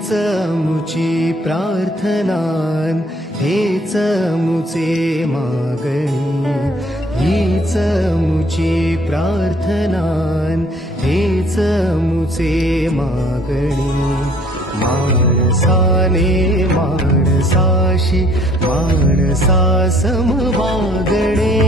हीच मुची प्रार्थनान, हेच मुचे मागणी, हीच मुची प्रार्थनान, हेच मुचे मागणी। माणसाने माणसाशी माणसासम वागणे,